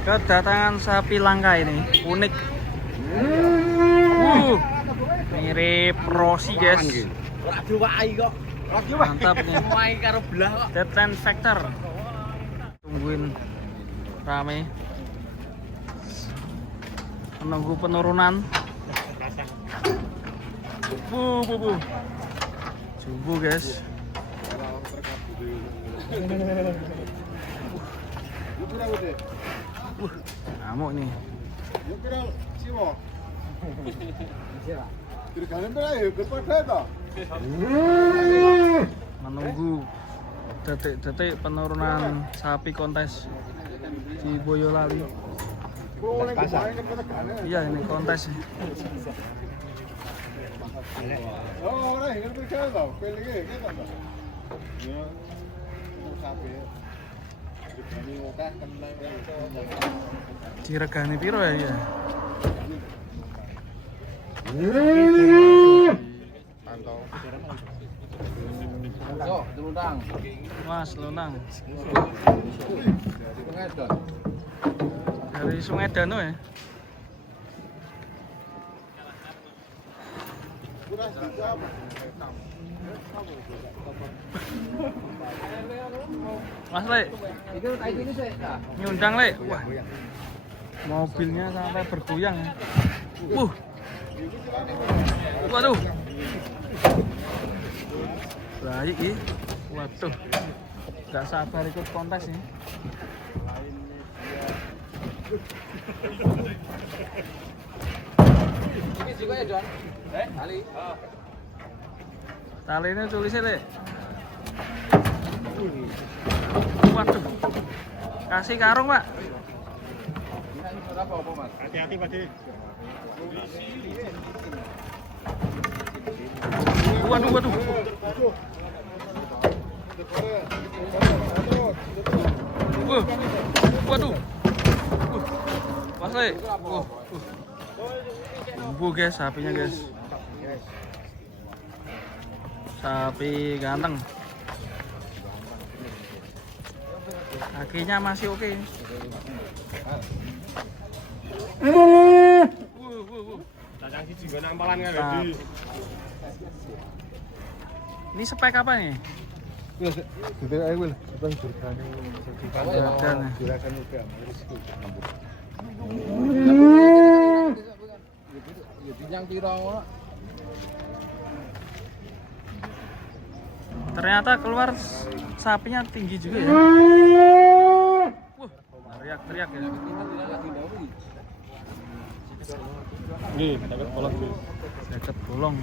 Kedatangan sapi langka ini unik. Mirip Rossi guys. Mantap nih. Deadline Factor. Tungguin rame. Menunggu penurunan. Jumbo guys. Ngamuk nih. Menunggu detik-detik penurunan sapi kontes di Boyolali. Iya, ini kontes. Diregani piro ya? Ya. Mas lunang. Dari Sungai Dano ya. Mas Le, nyundang Le. Wah, mobilnya sampai bergoyang. Waduh. Baik ya. Waduh. Gak sabar ikut kontes nih. Ini juga ya, Don? Tali. Tali ini tulisnya, Le. Waduh. Kasih karung, Pak. Hati-hati, Pak. Waduh. Waduh. Mas Le. Jumbo guys, sapinya guys. Sapi ganteng. Kakinya masih oke. Ini spek apa nih? Ternyata keluar sapinya tinggi juga ya. Teriak-teriak ya. Nih, deket bolong. Deket bolong.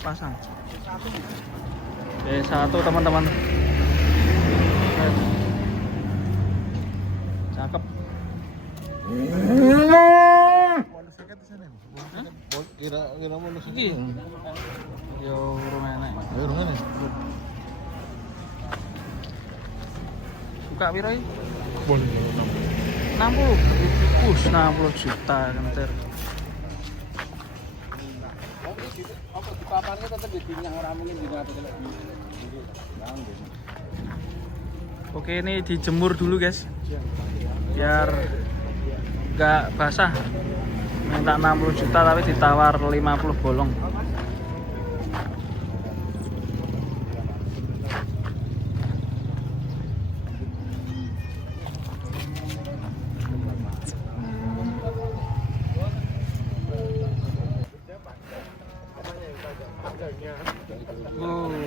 Pasang. Oke, satu teman-teman. Cakep. Kira-kira mau nusuk. Yo, urung enak. Suka piro iki? 60. 60 juta kenter. Oke, ini dijemur dulu guys. Biar enggak basah. Minta 60 juta tapi ditawar 50 bolong.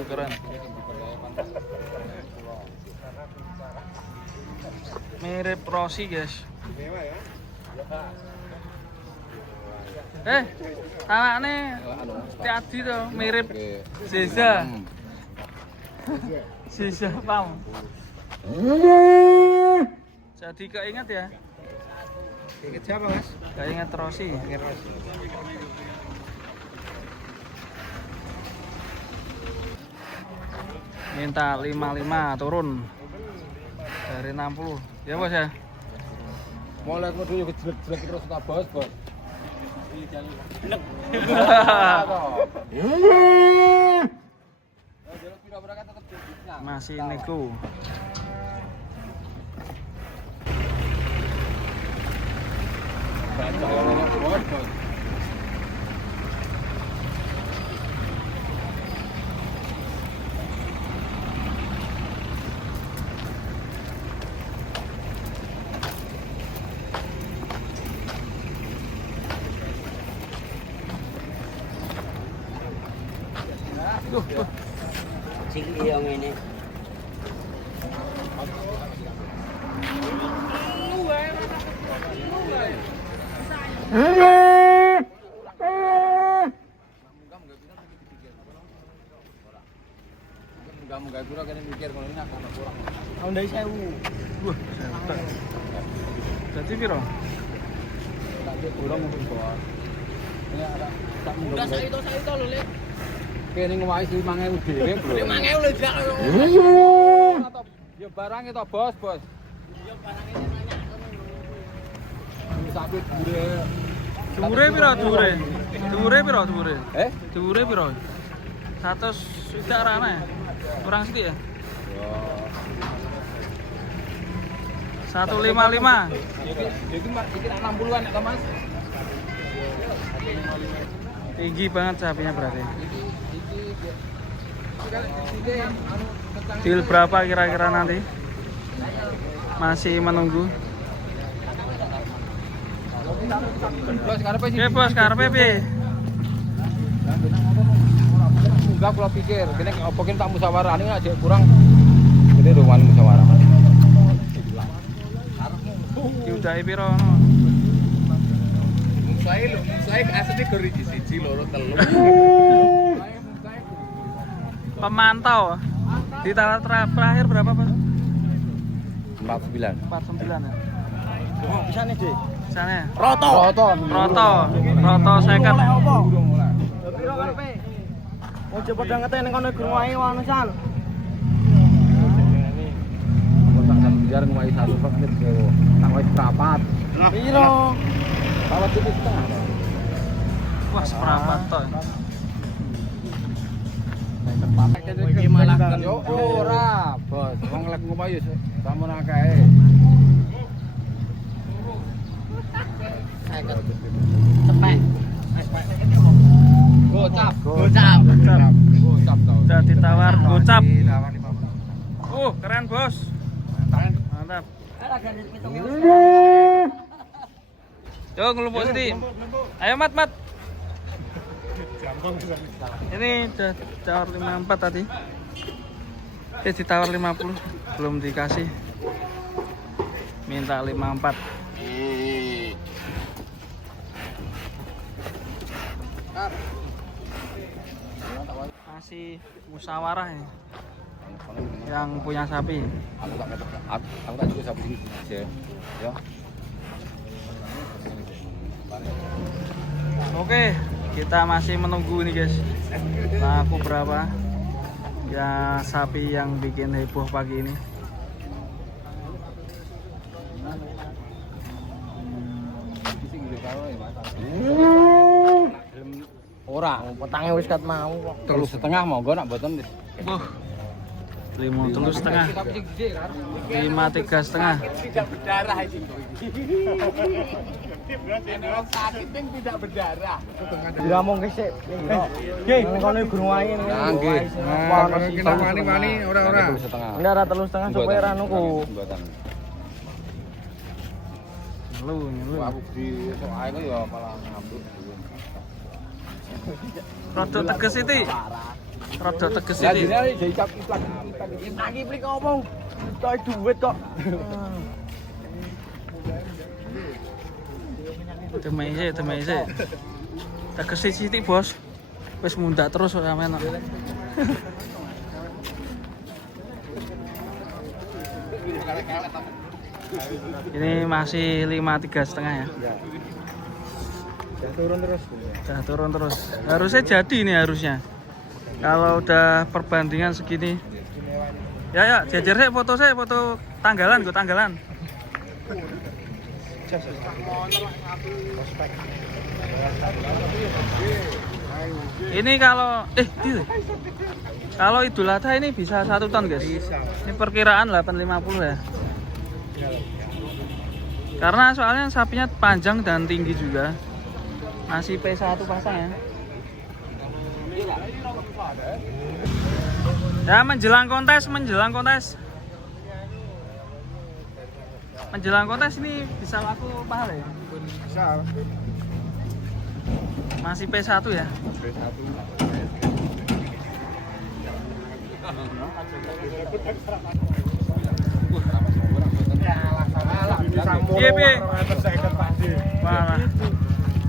Keren. Mirip Rossi guys. Anaknya hati-hati tuh, mirip Zeza. Zeza pam. Jadi keinget ya? Ingat siapa Mas? Keinget Rossi. Minta 55 turun dari 60 ya bos ya. Mulai aku dulu jelek-jelek terus tak bos. Masih nego. Cilik yang ini. Muga-muga kira kene mikir kalau ini akan kurang. Tahun dari 1000. Wah, sehat. Jadi piro? Tak kurang mungkin bos. Ini ada tak mungkin. Udah saya itu lho, Lek. Kene ngowahi 5.000 dhewe, Bro. 5.000 lho, Jak. Ya barang itu bos. Ya barangnya nanya Ini sapi dure. Dhuwure piro dhuwure? Dhuwure piro dhuwure? Dhuwure piro? 100 sudah rana ya? Kurang sedikit ya? 155. Jadi iki 60-an ya, Mas. Tinggi banget sapinya berarti. Deal berapa kira-kira nanti? Masih menunggu. Bos karepe sih. Oke bos, karepe piye? Enggak kula pikir, kene opo kene tak musyawarah ini aja kurang. Gede ruang musyawarah. Diudahi piro no? Saya asli gori di siji loro telu. Pemantau di tawar terakhir berapa Pak? 49. 49 ya? Bisa nih, Dik. Sana ya? Roto. Roto second. Piro karepe? Mau coba ngeten ning kono guru wae wanusan. Kotak satu jar ngowahi 1 menit karo. Tak wis prapat. Piro? Prapat itu setengah. Wah, seperempat toh. Malah Yo ora, Bos. Wong lek ngowahi yo sampun akeh. Cepet. Gocap. Gocap. Gocap tau. Udah ditawar gocap. Ditawar 50. Keren bos. Mantap. Coba ngelumpuk sini. Ayo mat. Ini udah tawar 54 tadi. Ditawar 50, belum dikasih. Minta 54. Masih musyawarah ya. Yang punya sapi. Aku tak juga sapi sini aja. Ya. Oke, kita masih menunggu ini guys. Laku berapa? Ya sapi yang bikin heboh pagi ini. Ora, Petangnya wis kat mau kok. 3,5 monggo nak mboten wis. Wah, 5,5. Sapi gede kan. 5,3,5. Tidak berdarah ini. Sakit yang tidak berdarah. Diramung ke sik. Nggih. Nang kono guru wae. Nah, nggih. Kita wani-wani ora-ora. Enggak ada 3,5 supaya ra nuku. Mboten. Lu. Aku di esuk ae kok ya malah ngambuk. Rodok teges iki. Rodok teges Ya iki. dene jadi cap iplak. Lagi beli ngomong. Tok duit kok. Demai sik. Teges sithik bos. Wis mundak terus kok sampean. Ini masih 5,3,5 ya. Udah turun terus. Harusnya jadi ini harusnya. Kalau udah perbandingan segini. Ya, jajar saya foto tanggalan, gue tanggalan. Ini kalau Idul Adha ini bisa 1 ton guys. Ini perkiraan 850 ya. Karena soalnya sapinya panjang dan tinggi juga. Masih P1 pasang ya. Ya menjelang kontes. Menjelang kontes ini bisa laku mahal ya? Bisa. Masih P1 ya? Iya, piye? Parah.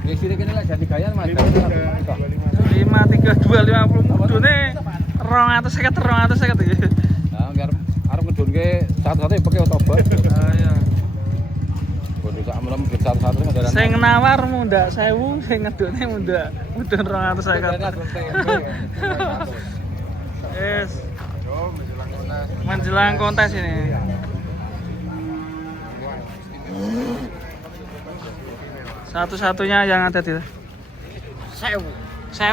Ya sini kene lek jadi gayan Mas. 53250 mudune 250 iki. Nah, arep ngedunke satu-satu ya pakai otobot. Ah iya. Bodoh sak malam duit satu-satu ngajaran. Sing nawar mundak 1000, sing ngedone mundak mudun 250. Yes. Menjelang kontes ini. Satu-satunya yang ada di 1000.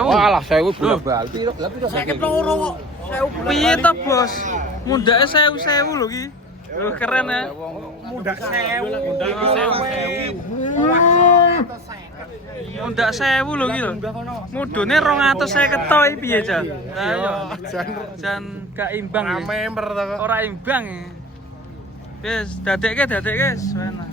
Walah 1000 bolak-balik. Sakit loro kok. 1000 Piye to, Bos? Mundake 1000 lho iki. Loh keren ya. Mundak 1000. Mundak 1000 lho iki lho. Mudune 250 to iki piye, Cak? Ayo. Jan gak imbang iki. Member to kok. Ora imbang iki. Wis, dadekke wis. Enak.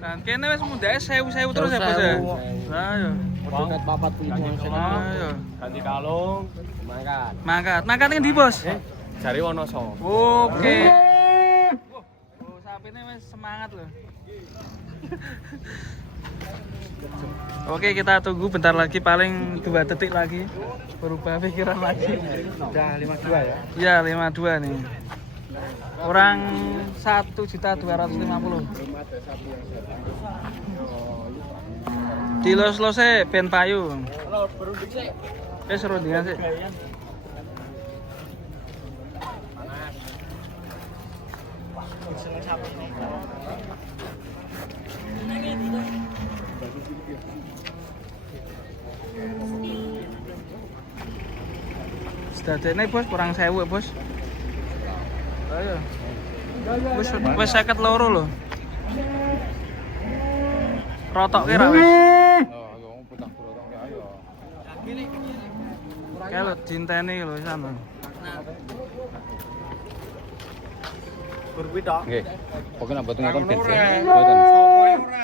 Kan kene wis mundake 1000 terus ya, Bos ya. Lah yo. Dekat papat punya. Ayo. Ganti kalung. Mangkat ndi, Bos? Jare Wonoso. Oke. Oh, sapine wis semangat loh. Oke, kita tunggu bentar lagi, paling 2 detik lagi berubah pikiran lagi. Udah 52 ya. Iya, 52 nih. Kurang 1.250.000. Dilos-lose ben payu. Wis rundingan sih. Sedadene Bos kurang 1000 Bos. Ayo. Wis 52 lho. Rotokke ra wis. Kalau cintane lho sana. Berkuwi tok. Nggih. Pokoke nek mboten ngoten bensin. Mboten.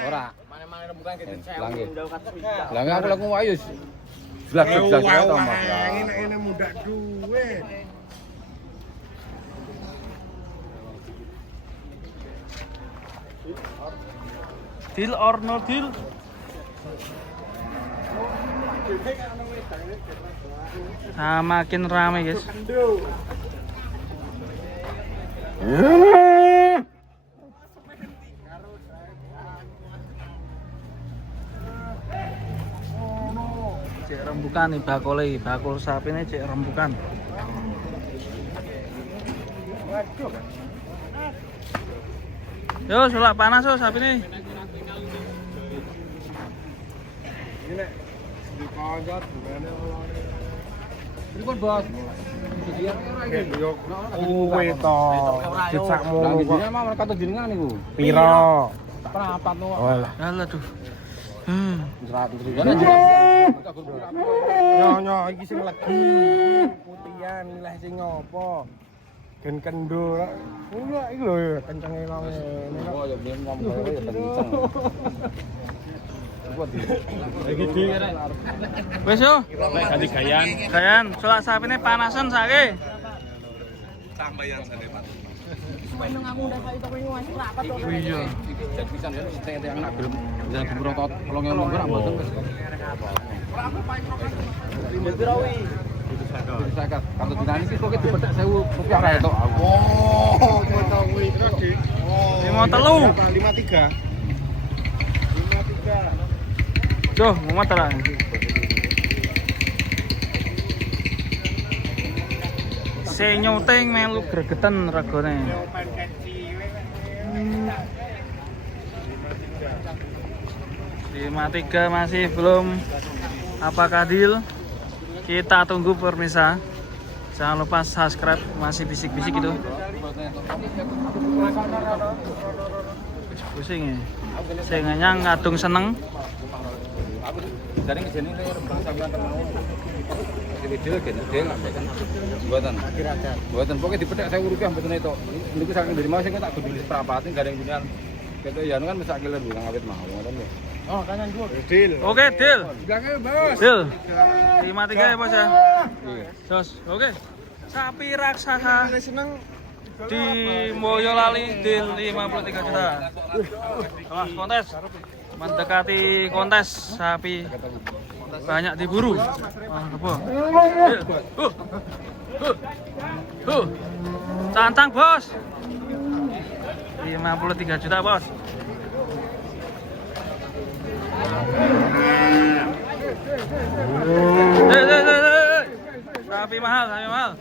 Ora. Mana-mana rembukan gitu. Langge. Lah aku laku ayo. Jelas to, Mas. Ini muda duit. Deal or no deal? Nah, makin rame guys. Cek rembukan nih bakul sapi ini cek rembukan. Yo, sulak panas yo sapi ini. Ini dikojot gimana olone. Pripun, Bos? Kuwe to. Dicakmu Langge kok. jenengan mau kata jenengan niku. Piro? Prapat no. Walah. Alah tuh. Nyo iki sing legi. Putihan milih sing ngopo? Gen kendo. Enggak iki lho kencenge nang ngene. Oh, ya ben ngomong ya kenceng. Iki dhewe rek. Wes yo. Nek ganti gayan. Gayan, sulak sapi ini panasan saiki. Sampeyan sane, Pak. Iya. Cek pisan ya setengah anak belum jangan gemuruh tot tolong yang nomor mboten wis. Sakat. Kalau dinani iki kok dipethek 1000 rupiah ra etok aku. Oh, foto kuwi terus di. Oh. 53. 53. Duh, mumet lah. Sing nyuting melu gregetan regane. 53 masih belum apakah deal. Kita tunggu pemirsa. Jangan lupa subscribe, masih bisik-bisik itu. Pusing ya. Saya ngenyang ngadung seneng. Dari kesini ini rembang sampean temen. Kecil kan, buatan. Buatan pokoknya dipetek saya rupiah betul itu. Niku saking dari mana saya tak kudu seperapat enggak ada yang punya. Gitu ya kan bisa kilo bilang awet mau ngoten ya. Oh, kanan dua. Deal. Oke, deal. Bilangnya bos. Deal. 53 ya bos ya. Jos. Oke. Sapi raksasa Seneng. di Boyolali deal 53 juta. Kelas kontes. Mendekati kontes sapi banyak diburu. Apa? Tantang bos. 53 juta bos. Sapi mahal, sapi mahal.